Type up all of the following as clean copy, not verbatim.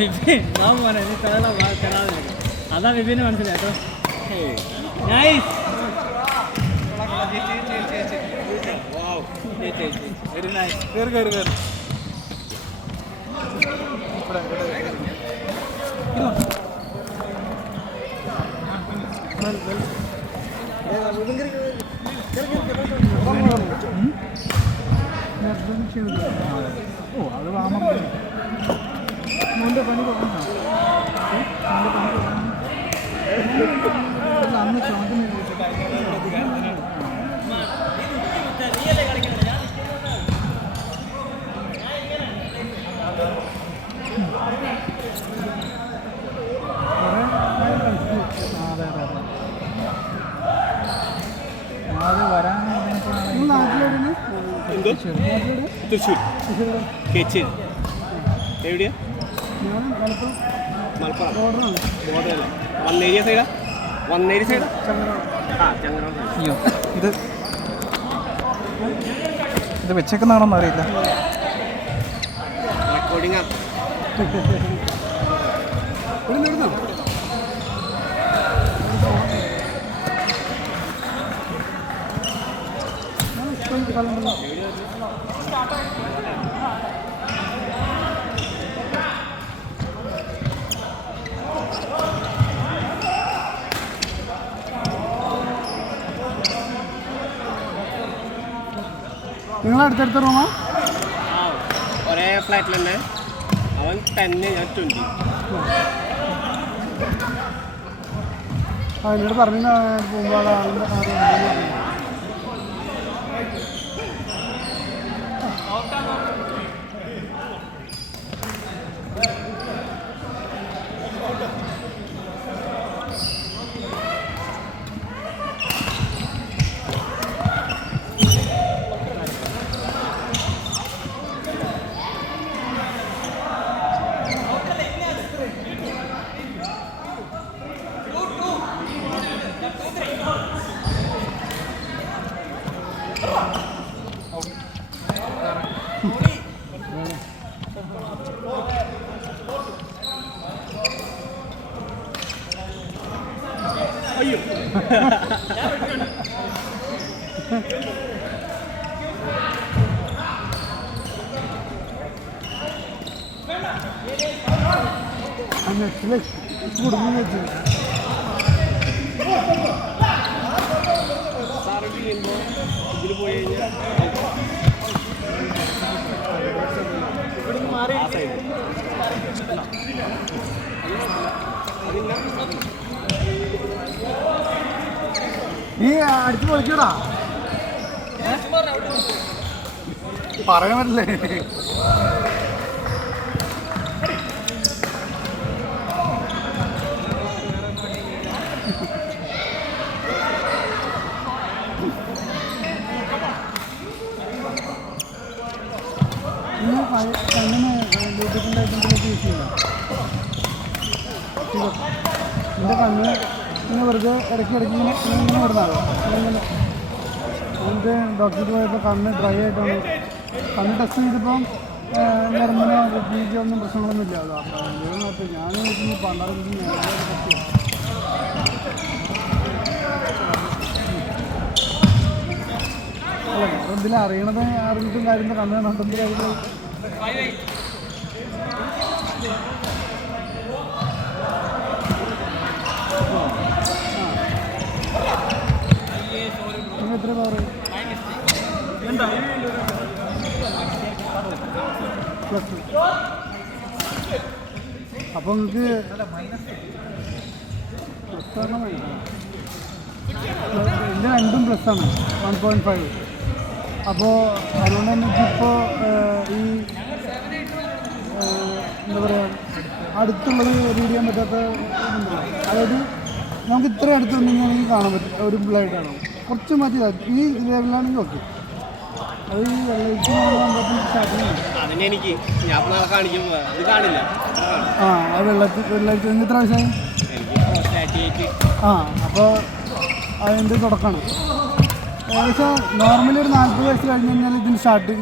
വിപിൻ അതാ വിപിന് മനസ്സിലാട്ടോ. Nice very nice. കയറി കയറി കയറി ഓ അത് വാമ മോൻ്റെ പണി തുടങ്ങാം. അന്ന് ചോദിക്കുന്നു അത് വരാൻ തൃശ്ശൂർ കേച്ചേരി. എവിടെയാ? മലപ്പുറം ബോർഡറല്ലേ? വന്നേരിയ സൈഡാ? വന്നേരി സൈഡാ? ആ ചങ്ങനാട്. അയ്യോ ഇത് വെച്ചേക്കുന്നതാണോന്ന് അറിയില്ല. റെക്കോർഡിങ്ങാ. നിങ്ങൾ അടുത്തടുത്ത റൂമാ? ഒരേ ഫ്ലാറ്റിലുണ്ട്. അവൻ 10 ഞാൻ 20. എന്നോട് പറഞ്ഞു പോകുമ്പോൾ അയ്യോ സർവ് ചെയ്യുമ്പോൾ ഇതിൽ പോയി കഴിഞ്ഞാൽ ആ സൈഡ് നീ അടിച്ചു പൊളിക്കൂടാ പറയാൻ പറ്റില്ലേ? കണ്ണിന് ബ്ലൂടൂത്തിൻ്റെ ഐറ്റംസിലേക്ക് യൂസ് ചെയ്യില്ല. എൻ്റെ കണ്ണ് ഇങ്ങനെ വെറുതെ ഇടയ്ക്ക് ഇങ്ങനെ വരുന്നതാണ്. ഇങ്ങനെ എൻ്റെ ഡോക്ടർക്ക് പോയപ്പോൾ കണ്ണ് ഡ്രൈ ആയിട്ടാണ്. കണ്ണ് ടെസ്റ്റ് ചെയ്തപ്പം ഞരമ്പിനോ കിഡ്നിക്കോ ഒന്നും പ്രശ്നങ്ങളൊന്നും ഇല്ല. അത് അപ്പോൾ ഞാൻ പണ്ടാറും എന്തെങ്കിലും അറിയണത് അറിഞ്ഞിട്ടും കാര്യങ്ങൾ കണ്ണ് കണ്ടിട്ട് കാര്യങ്ങൾ എത്ര പവർ പ്ലസ്? അപ്പോൾ നിങ്ങൾക്ക് എൻ്റെ രണ്ടും പ്ലസ്സാണ് 1.5. അപ്പോൾ അതുകൊണ്ട് തന്നെ എനിക്കിപ്പോൾ ഈ എന്താ പറയുക അടുത്തുള്ളത് റീഡ് ചെയ്യാൻ പറ്റാത്ത ഇതുണ്ടല്ലോ. അതായത് നമുക്ക് ഇത്ര അടുത്തുണ്ടെങ്കിൽ എനിക്ക് കാണാൻ പറ്റും ഒരു ഫുള്ളായിട്ടാണോ. കുറച്ച് മാറ്റി ഈ ലെവലിലാണെങ്കിൽ ഓക്കെ. അത് ഈ വെള്ളത്തിൽ സ്റ്റാർട്ടിങ് അതിനെനിക്ക് ഞാൻ നാളെ കാണിക്കുമ്പോൾ ഇത് കാണില്ല. അത് വെള്ളത്തിൽ എത്ര വയസ്സായി? അപ്പോൾ അതിൻ്റെ തുടക്കമാണ്. ഏകദേശം നോർമലി ഒരു 40 വയസ്സ് കഴിഞ്ഞ് കഴിഞ്ഞാൽ ഇതിന് സ്റ്റാർട്ട്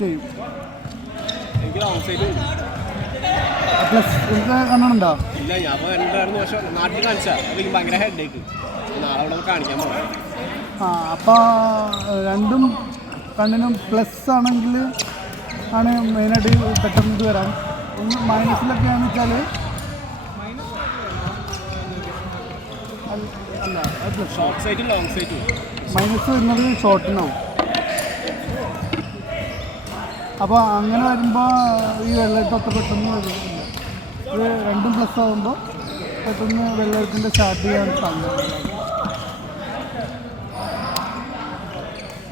ചെയ്യും. എനിക്ക് ലോങ് സൈഡ് പ്ലസ് എനിക്ക് കണ്ണുണ്ടോ? ഇല്ല, ഞാൻ അപ്പോൾ 2 വർഷം നാട്ടിൽ കാണിച്ചാൽ എനിക്ക് ഭയങ്കര ഹെഡേക്ക്. നാളെ അവിടെ കാണിക്കാൻ പോകും. അപ്പോൾ രണ്ടും കണ്ണിനും പ്ലസ് ആണെങ്കിൽ ആണ് മെയിനായിട്ട് പെട്ടെന്ന് ഇത് വരാം. ഒന്ന് മൈനസിലൊക്കെ ആണെന്ന് വെച്ചാൽ അല്ല ഷോർട്ട് സൈറ്റും ലോങ് സൈറ്റും മൈനസ് വരുന്നത് ഷോർട്ടിനാവും. അപ്പോൾ അങ്ങനെ വരുമ്പോൾ ഈ വെള്ളയത്തൊക്കെ പെട്ടെന്ന് വരുന്നില്ല. ഇത് രണ്ടും പ്ലസ് ആകുമ്പോൾ പെട്ടെന്ന് വെള്ളയത്തിൻ്റെ സ്റ്റാർട്ട് ചെയ്യാൻ സാധ്യത.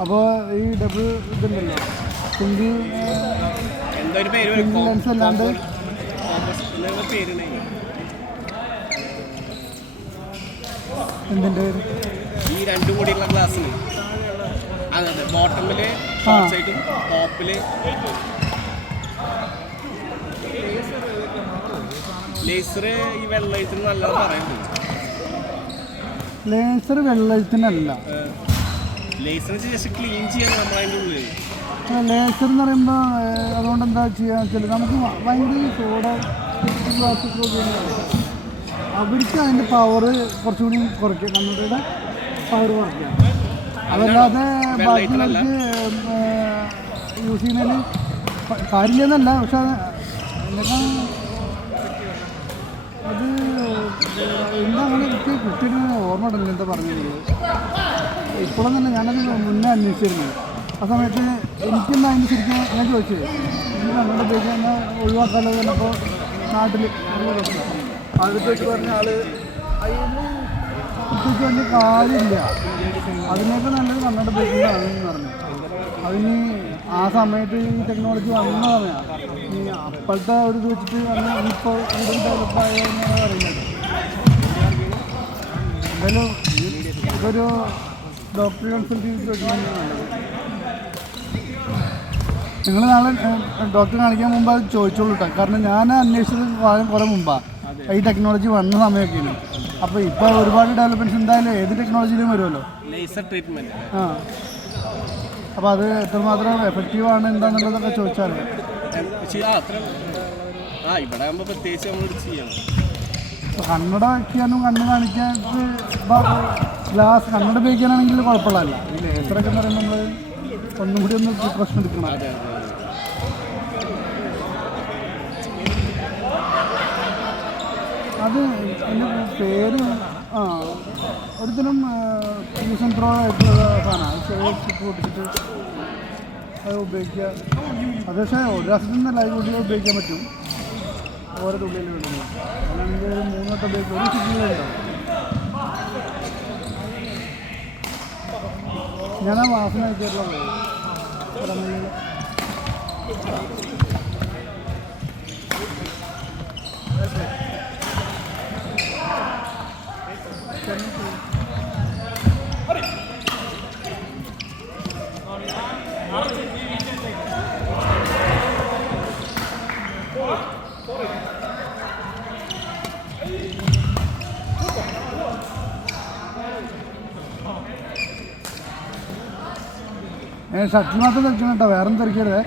അപ്പോൾ ഈ ഡബിൾ ഇതുണ്ടല്ലോ സിംഗിൾ ലെൻസ് അല്ലാണ്ട് എന്തിൻ്റെ ഈ രണ്ടും കൂടിയുള്ള ഗ്ലാസ്സിന് അതെ അതെ ബോട്ടമില് ഷോർട്ട് സൈഡും ടോപ്പില് ലേസർ ഈ വെള്ളത്തിന് നല്ലത് പറയുന്നു. ലേസർ വെള്ളത്തിനല്ല, ലേസർ ജസ്റ്റ് ക്ലീൻ ചെയ്യാൻ നമ്മളതിൻ്റെ ഉള്ളിൽ. ലേസർ എന്ന് പറയുമ്പോൾ അതുകൊണ്ട് എന്താ ചെയ്യുക വെച്ചാൽ നമുക്ക് ഭയങ്കര സോഡ ഗ്ലാസ് അവർക്ക് അതിൻ്റെ പവർ കുറച്ചുകൂടി കുറയ്ക്കുക, കണ്ണടയുടെ പവർ കുറയ്ക്കുക. അതല്ലാതെ ബാക്കിയുള്ളവർക്ക് യൂസ് ചെയ്യുന്നതിൽ കാര്യമില്ലെന്നല്ല. പക്ഷെ എന്നൊക്കെ അത് എന്താ അങ്ങനെ കൃത്യമായിട്ട് ഓർമ്മ ഉണ്ടല്ലോ എന്താ പറഞ്ഞത്. ഇപ്പോഴും തന്നെ ഞാനത് മുന്നേ അന്വേഷിച്ചിരുന്നു. ആ സമയത്ത് എനിക്കെന്താ അതിൻ്റെ ശരിക്കും ഞാൻ ചോദിച്ചത് എനിക്ക് കണ്ണട ഉപയോഗിച്ച് തന്നെ ഒഴിവാക്കാമല്ലോ എന്നപ്പോൾ നാട്ടിൽ അടുത്ത് വെച്ച് പറഞ്ഞ ആൾ അതിന് കുട്ടിക്ക് വലിയ കാര്യമില്ല, അതിനൊക്കെ നല്ലത് കണ്ണട ഉപയോഗിക്കുന്നതാണെന്ന് പറഞ്ഞു. അതിന് ആ സമയത്ത് ഈ ടെക്നോളജി വന്ന സമയമാണ്. ഈ അപ്പോഴത്തെ ഒരു ഇത് വെച്ചിട്ട് ഇപ്പോൾ കൂടുതൽ ഡെവലപ്പായെന്നാണ് പറയുന്നത്. എന്തായാലും ഇതൊരു ഡോക്ടറെ കൺസൾട്ട് ചെയ്തിട്ട് വെക്കുന്നതാണ് നല്ലത്. നിങ്ങൾ നാളെ ഡോക്ടറെ കാണിക്കാൻ മുമ്പ് അത് ചോദിച്ചോളൂ കേട്ടോ. കാരണം ഞാൻ അന്വേഷിച്ചത് കുറേ മുമ്പാണ്, ഈ ടെക്നോളജി വന്ന സമയമൊക്കെയാണ്. അപ്പോൾ ഇപ്പോൾ ഒരുപാട് ഡെവലപ്മെൻറ്റ്സ് എന്തായാലും ഏത് ടെക്നോളജിയിലും വരുമല്ലോ. Laser treatment. അപ്പോൾ അത് എത്രമാത്രം എഫക്റ്റീവാണ് എന്താണെന്നുള്ളതൊക്കെ ചോദിച്ചാൽ ഇവിടെ ആകുമ്പോൾ പ്രത്യേകിച്ച് നമ്മൾ ചെയ്യണം. കണ്ണട വയ്ക്കാനും കണ്ണ് കാണിക്കാനായിട്ട് ഗ്ലാസ് കണ്ണട ഉപയോഗിക്കാനാണെങ്കിൽ കുഴപ്പമില്ല. ഈ ലേസറൊക്കെ എന്ന് പറയുമ്പോൾ നമ്മൾ ഒന്നും കൂടി ഒന്ന് പ്രശ്നം എടുക്കണം. അത് എൻ്റെ പേര് ഒരിക്കലും യൂസ് ആൻഡ് ത്രോ ആയിട്ടുള്ള സാധനമാണ്. ചെറിയ സ്റ്റിപ്പ് പൊട്ടിച്ചിട്ട് അത് ഉപയോഗിക്കുക. അത് പക്ഷേ ഒരു രാസത്തിൽ നിന്നല്ല, അത് കൂടുതൽ ഉപയോഗിക്കാൻ പറ്റും. ഓരോ തുള്ളിയിൽ വേണ്ടുന്നു അല്ലെങ്കിൽ 3 വട്ടം ഉപയോഗിക്കും. ഒരു സ്റ്റിപ്പിലുണ്ടാവും. ഞാൻ ആ വാസന അയക്കാറുള്ളത് പുറമേയിൽ ഷട്ടിൽ മാത്രം ധരിക്കണം കേട്ടോ, വേറെ ഒന്നും ധരിക്കരുത്.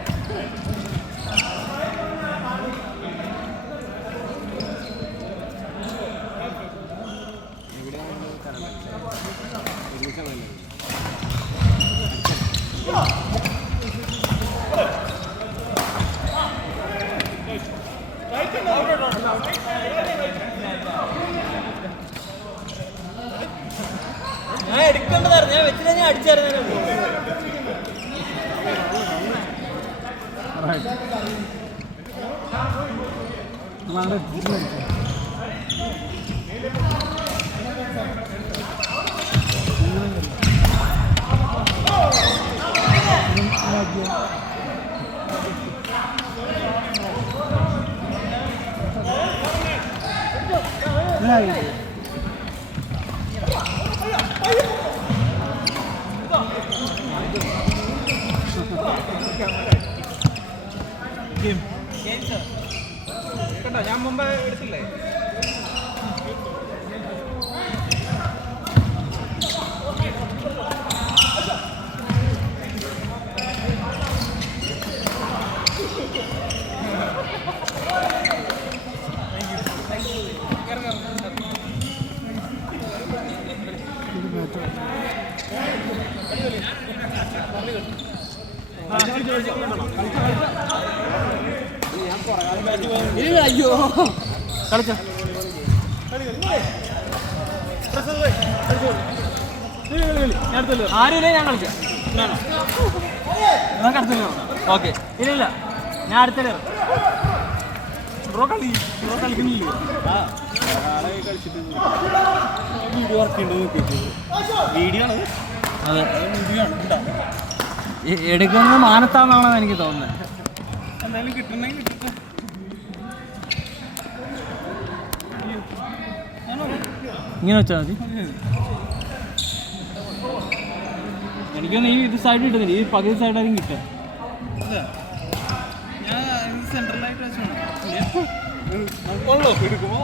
ഞാൻ എടുക്കേണ്ടതായിരുന്നു, ഞാൻ വെച്ചില്ല, ഞാൻ അടിച്ചായിരുന്നു. കേട്ടോ ഞാൻ മുമ്പ് എടുത്തില്ലേ അയ്യോ കളിച്ചോ ആരുമില്ല ഞാൻ കളിക്കാം നമുക്ക് അടുത്തല്ലേ ഓക്കെ ഇല്ല ഞാൻ അടുത്തല്ലേ ബ്രോ കളിക്കുന്നില്ല വീഡിയോ വർക്ക് വീഡിയോ ആണ് അതെ വീഡിയോ ആണ് എടുക്കുന്നത് മാനത്താന്നാണെന്ന് എനിക്ക് തോന്നുന്നത് എന്തായാലും കിട്ടണമെങ്കിൽ കിട്ടട്ടെ ഇങ്ങനെ വെച്ചാൽ മതി എനിക്കൊന്നും ഈ ഇത് സൈഡ് കിട്ടുന്നില്ല ഈ പകുതി സൈഡായിരിക്കും കിട്ടുക ഞാൻ സെൻട്രലായിട്ട് വെച്ചോളൂ എടുക്കുമോ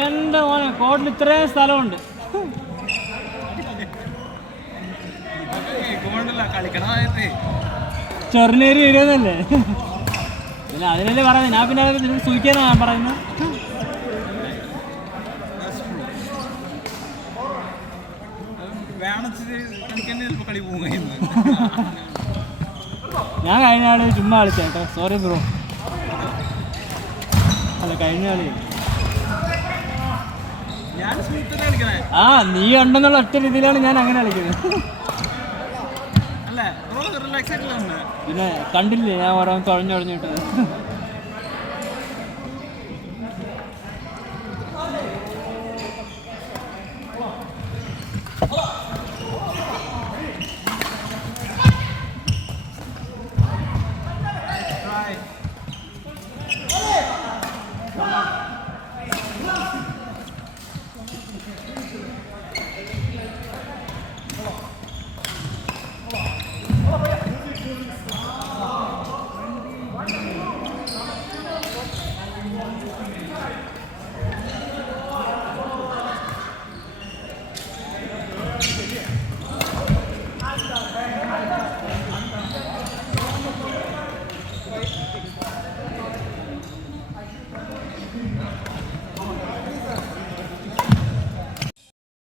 എൻ്റെ മോനെ കോട്ടിൽ ഇത്രയും സ്ഥലമുണ്ട് ചെറുനേരി വരുന്നല്ലേ പിന്നെ അതിനല്ലേ പറയുന്നത് ഞാൻ പിന്നെ നിനക്ക് സൂചിക്കാനാണ് ഞാൻ പറയുന്നത് ഞാൻ കഴിഞ്ഞ ആള് ചുമ്മാ കളിച്ചേട്ടോ സോറി ബ്രോ അല്ല കഴിഞ്ഞ ആള് ആ നീ ഉണ്ടെന്നുള്ള ഒറ്റ രീതിയിലാണ് ഞാൻ അങ്ങനെ കളിക്കുന്നത് പിന്നെ കണ്ടില്ലേ ഞാൻ ഓരോന്ന് തുഴഞ്ഞുടഞ്ഞിട്ട്